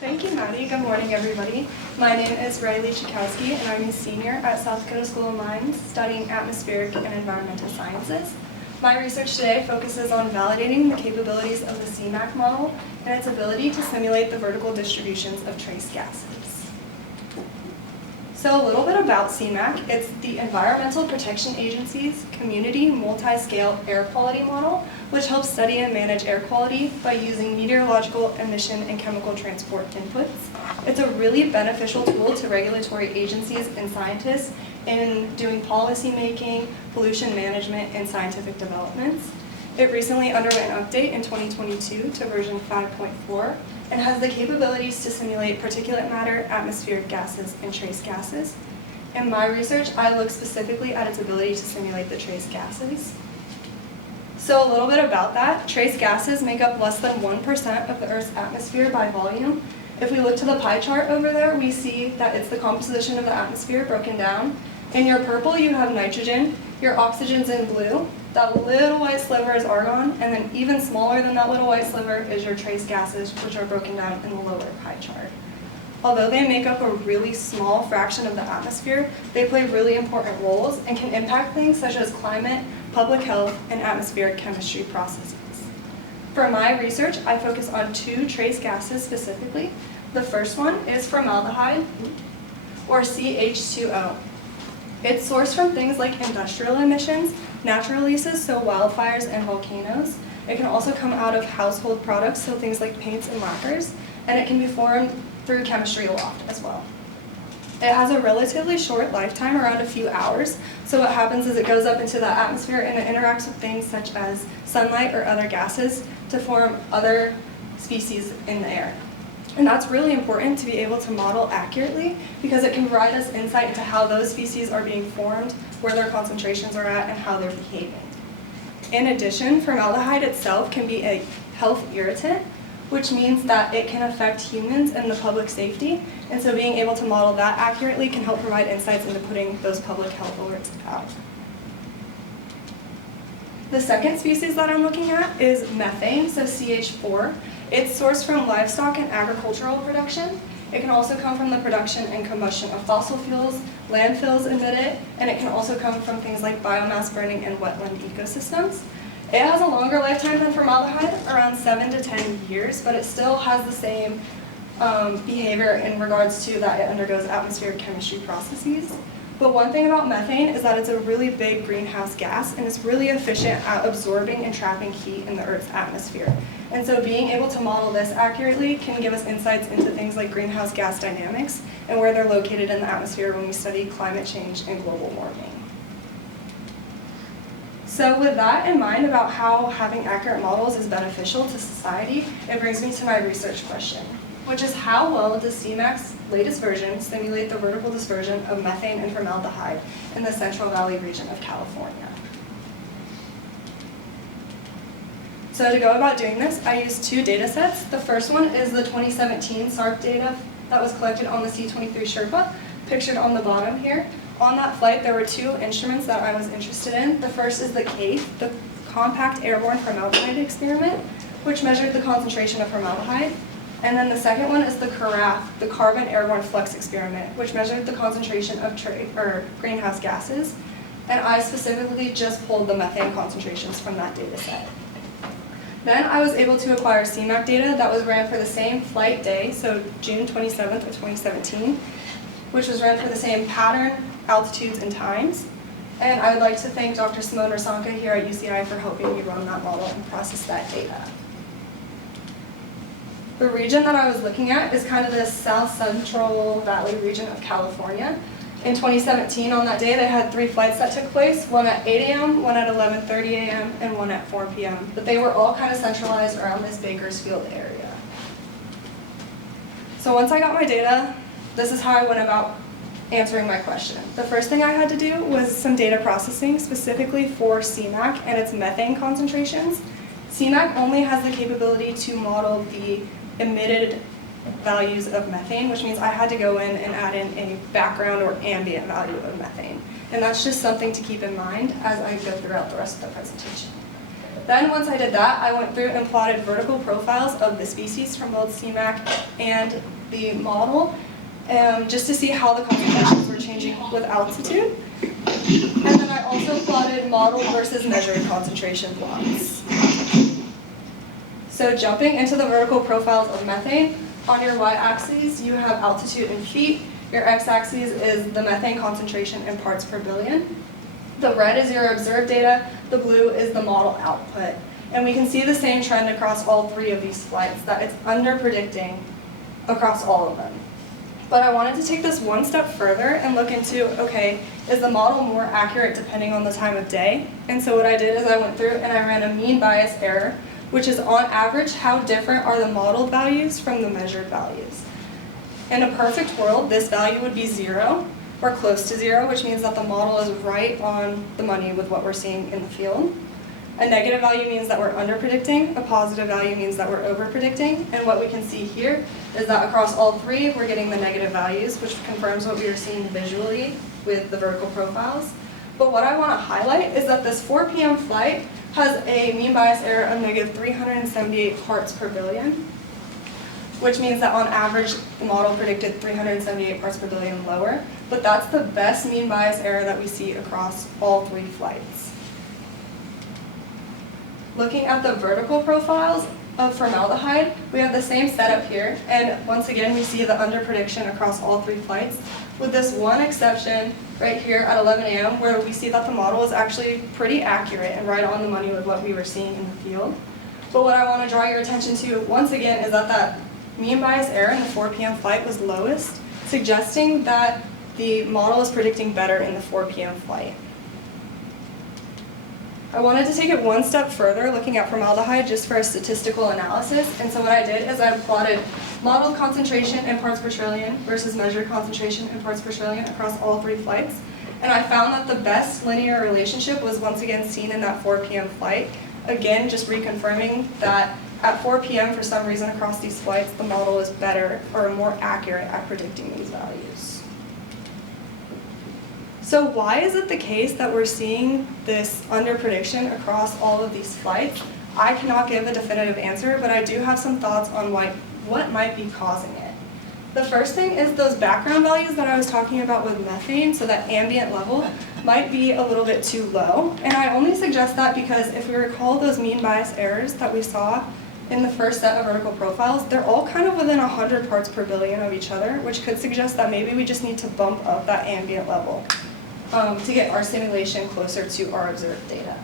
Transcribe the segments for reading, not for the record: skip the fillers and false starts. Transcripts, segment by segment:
Thank you, Maddie. Good morning, everybody. My name is Ryleigh Czajkowski, and I'm a senior at South Dakota School of Mines studying atmospheric and environmental sciences. My research today focuses on validating the capabilities of the CMAQ model and its ability to simulate the vertical distributions of trace gases. So a little bit about CMAQ. It's the Environmental Protection Agency's Community Multi-Scale Air Quality Model, which helps study and manage air quality by using meteorological, emission, and chemical transport inputs. It's a really beneficial tool to regulatory agencies and scientists in doing policy making, pollution management, and scientific developments. It recently underwent an update in 2022 to version 5.4 and has the capabilities to simulate particulate matter, atmospheric gases, and trace gases. In my research, I look specifically at its ability to simulate the trace gases. So a little bit about that. Trace gases make up less than 1% of the Earth's atmosphere by volume. If we look to the pie chart over there, we see that it's the composition of the atmosphere broken down. In your purple, you have nitrogen, your oxygen's in blue, that little white sliver is argon, and then even smaller than that little white sliver is your trace gases, which are broken down in the lower pie chart. Although they make up a really small fraction of the atmosphere, they play really important roles and can impact things such as climate, public health, and atmospheric chemistry processes. For my research, I focus on two trace gases specifically. The first one is formaldehyde, or CH2O. It's sourced from things like industrial emissions, natural releases, so wildfires and volcanoes. It can also come out of household products, so things like paints and lacquers, and it can be formed through chemistry aloft as well. It has a relatively short lifetime, around a few hours, so what happens is it goes up into the atmosphere and it interacts with things such as sunlight or other gases to form other species in the air. And that's really important to be able to model accurately because it can provide us insight into how those species are being formed, where their concentrations are at, and how they're behaving. In addition, formaldehyde itself can be a health irritant, which means that it can affect humans and the public safety, and so being able to model that accurately can help provide insights into putting those public health alerts out. The second species that I'm looking at is methane, so CH4. It's sourced from livestock and agricultural production. It can also come from the production and combustion of fossil fuels, landfills emit it, and it can also come from things like biomass burning and wetland ecosystems. It has a longer lifetime than formaldehyde, around 7 to 10 years, but it still has the same behavior in regards to that it undergoes atmospheric chemistry processes. But one thing about methane is that it's a really big greenhouse gas and it's really efficient at absorbing and trapping heat in the Earth's atmosphere. And so being able to model this accurately can give us insights into things like greenhouse gas dynamics and where they're located in the atmosphere when we study climate change and global warming. So with that in mind about how having accurate models is beneficial to society, it brings me to my research question, which is how well does CMAQ's latest version simulate the vertical dispersion of methane and formaldehyde in the Central Valley region of California? So to go about doing this, I used two data sets. The first one is the 2017 SARP data that was collected on the C-23 Sherpa, pictured on the bottom here. On that flight, there were two instruments that I was interested in. The first is the CAFE, the Compact Airborne Formaldehyde Experiment, which measured the concentration of formaldehyde. And then the second one is the CARAF, the Carbon Airborne Flux Experiment, which measured the concentration of greenhouse gases. And I specifically just pulled the methane concentrations from that data set. Then I was able to acquire CMAQ data that was ran for the same flight day, so June 27th of 2017, which was ran for the same pattern, altitudes, and times. And I would like to thank Dr. Simone Rasanka here at UCI for helping me run that model and process that data. The region that I was looking at is kind of the South Central Valley region of California. In 2017, on that day, they had 3 flights that took place, one at 8 a.m., one at 11:30 a.m., and one at 4 p.m. But they were all kind of centralized around this Bakersfield area. So once I got my data, this is how I went about answering my question. The first thing I had to do was some data processing specifically for CMAQ and its methane concentrations. CMAQ only has the capability to model the emitted values of methane, which means I had to go in and add in a background or ambient value of methane. And that's just something to keep in mind as I go throughout the rest of the presentation. Then once I did that, I went through and plotted vertical profiles of the species from both CMAQ and the model, just to see how the concentrations were changing with altitude. And then I also plotted model versus measured concentration plots. So jumping into the vertical profiles of methane, on your y-axis you have altitude in feet, your x-axis is the methane concentration in parts per billion. The red is your observed data, the blue is the model output. And we can see the same trend across all three of these flights, that it's under-predicting across all of them. But I wanted to take this one step further and look into, okay, is the model more accurate depending on the time of day? And so what I did is I went through and I ran a mean bias error, which is on average how different are the modeled values from the measured values. In a perfect world, this value would be 0 or close to 0, which means that the model is right on the money with what we're seeing in the field. A negative value means that we're under-predicting, a positive value means that we're over-predicting, and what we can see here is that across all three, we're getting the negative values, which confirms what we are seeing visually with the vertical profiles. But what I want to highlight is that this 4 p.m. flight has a mean bias error of negative 378 parts per billion, which means that on average, the model predicted 378 parts per billion lower, but that's the best mean bias error that we see across all three flights. Looking at the vertical profiles of formaldehyde, we have the same setup here, and once again, we see the under-prediction across all three flights, with this one exception right here at 11 a.m. where we see that the model is actually pretty accurate and right on the money with what we were seeing in the field. But what I want to draw your attention to, once again, is that that mean bias error in the 4 p.m. flight was lowest, suggesting that the model is predicting better in the 4 p.m. flight. I wanted to take it one step further, looking at formaldehyde just for a statistical analysis, and so what I did is I plotted modeled concentration in parts per trillion versus measured concentration in parts per trillion across all three flights, and I found that the best linear relationship was once again seen in that 4 p.m. flight, again just reconfirming that at 4 p.m. for some reason across these flights the model is better or more accurate at predicting these values. So why is it the case that we're seeing this under-prediction across all of these flights? I cannot give a definitive answer, but I do have some thoughts on what might be causing it. The first thing is those background values that I was talking about with methane, so that ambient level might be a little bit too low. And I only suggest that because if we recall those mean bias errors that we saw in the first set of vertical profiles, they're all kind of within 100 parts per billion of each other, which could suggest that maybe we just need to bump up that ambient level to get our simulation closer to our observed data.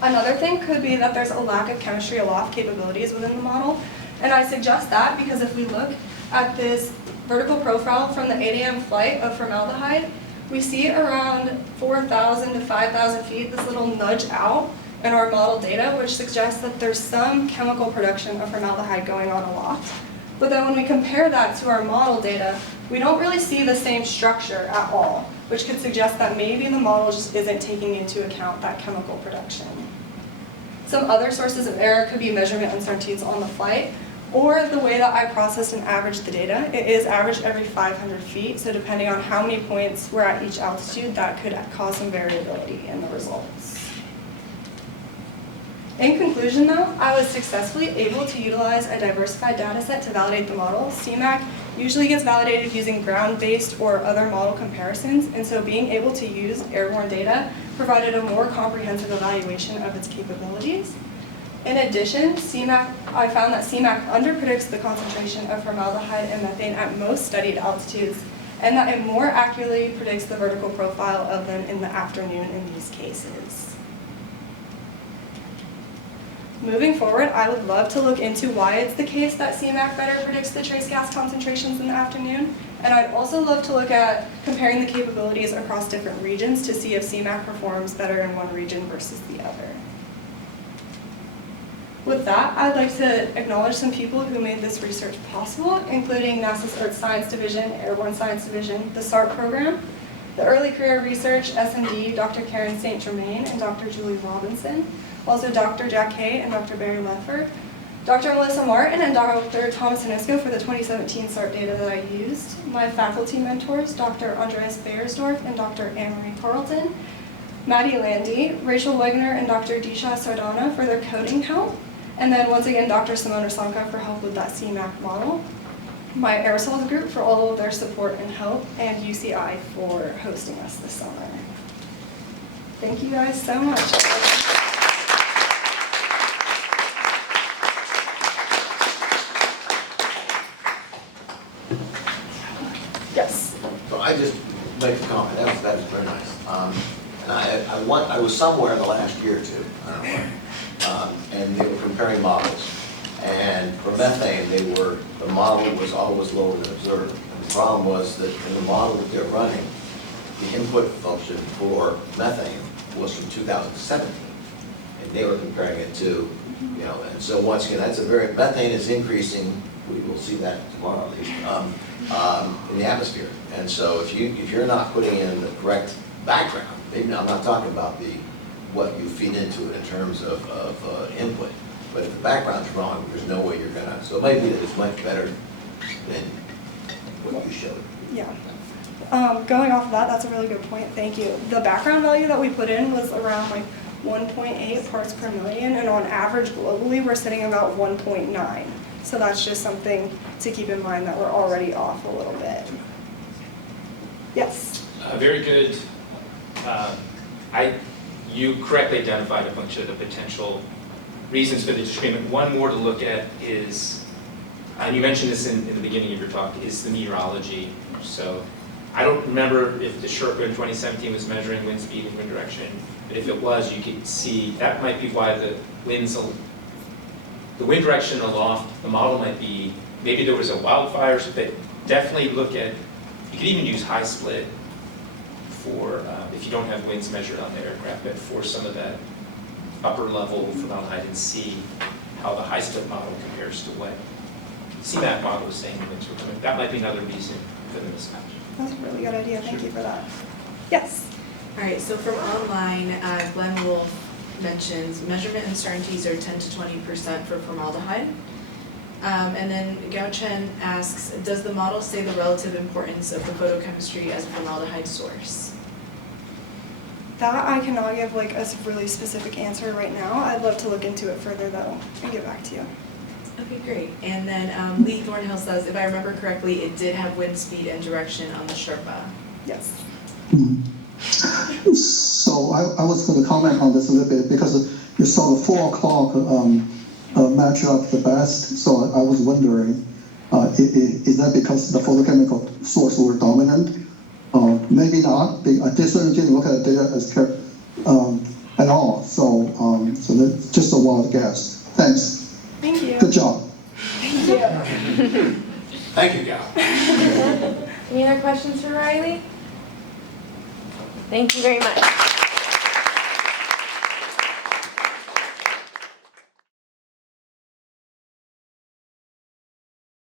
Another thing could be that there's a lack of chemistry aloft capabilities within the model, and I suggest that because if we look at this vertical profile from the 8 a.m. flight of formaldehyde, we see around 4,000 to 5,000 feet, this little nudge out in our model data, which suggests that there's some chemical production of formaldehyde going on aloft. But then when we compare that to our model data, we don't really see the same structure at all, which could suggest that maybe the model just isn't taking into account that chemical production. Some other sources of error could be measurement uncertainties on the flight, or the way that I processed and averaged the data. It is averaged every 500 feet, so depending on how many points we're at each altitude, that could cause some variability in the results. In conclusion though, I was successfully able to utilize a diversified data set to validate the model. CMAQ usually gets validated using ground-based or other model comparisons, and so being able to use airborne data provided a more comprehensive evaluation of its capabilities. In addition, I found that CMAQ underpredicts the concentration of formaldehyde and methane at most studied altitudes, and that it more accurately predicts the vertical profile of them in the afternoon in these cases. Moving forward, I would love to look into why it's the case that CMAQ better predicts the trace gas concentrations in the afternoon, and I'd also love to look at comparing the capabilities across different regions to see if CMAQ performs better in one region versus the other. With that, I'd like to acknowledge some people who made this research possible, including NASA's Earth Science Division, Airborne Science Division, the SARP program, the Early Career Research, S&D, Dr. Karen St. Germain, and Dr. Julie Robinson, also Dr. Jack Kay and Dr. Barry Leffert, Dr. Melissa Martin and Dr. Thomas Hanisco for the 2017 SARP data that I used, my faculty mentors, Dr. Andreas Beiersdorf and Dr. Anne-Marie Carlton, Maddie Landy, Rachel Wegner, and Dr. Disha Sardana for their coding help. And then once again, Dr. Simona Sanka for help with that CMAQ model. My Aerosols group for all of their support and help, and UCI for hosting us this summer. Thank you guys so much. Yes. So I just make a comment. That was very nice. And I was somewhere in the last year or two, I don't know where, and they were comparing models. And for methane, the model was always lower than observed. And the problem was that in the model that they're running, the input function for methane was from 2017. And they were comparing it to, and so once again, methane is increasing. We will see that tomorrow at least, in the atmosphere. And so if you're not putting in the correct background, maybe I'm not talking about what you feed into it in terms of input, but if the background's wrong, there's no way you're gonna. So it might be that it's much better than what you showed. Yeah. Going off of that, that's a really good point. Thank you. The background value that we put in was around like 1.8 parts per million, and on average globally, we're sitting about 1.9. So that's just something to keep in mind that we're already off a little bit. Yes. Very good. You correctly identified a bunch of the potential reasons for the disagreement. One more to look at is, and you mentioned this in the beginning of your talk, is the meteorology. So I don't remember if the Sherpa in 2017 was measuring wind speed and wind direction, but if it was, you could see that might be why the wind direction aloft, the model might be, maybe there was a wildfire, but definitely look at, you could even use high split for, if you don't have winds measured on the aircraft, but for some of that upper level formaldehyde and see how the high split model compares to what CMAQ model was saying the winds were coming. That might be another reason for the mismatch. That's a really good idea. Thank you for that. Yes. All right, so from online, Glenn Wolf mentions measurement uncertainties are 10 to 20% for formaldehyde. And then Gao Chen asks, does the model say the relative importance of the photochemistry as a formaldehyde source? That I cannot give like a really specific answer right now. I'd love to look into it further though and get back to you. Okay, great. And then Lee Thornhill says, if I remember correctly, it did have wind speed and direction on the Sherpa. Yes. So I was going to comment on this a little bit because you saw the 4 o'clock match up the best. So I was wondering, is that because the photochemical source were dominant? Maybe not. I certainly didn't look at the data as at all. So that's just a wild guess. Thanks. Thank you. Good job. Thank you. Thank you, Gal. Any other questions for Ryleigh? Thank you very much.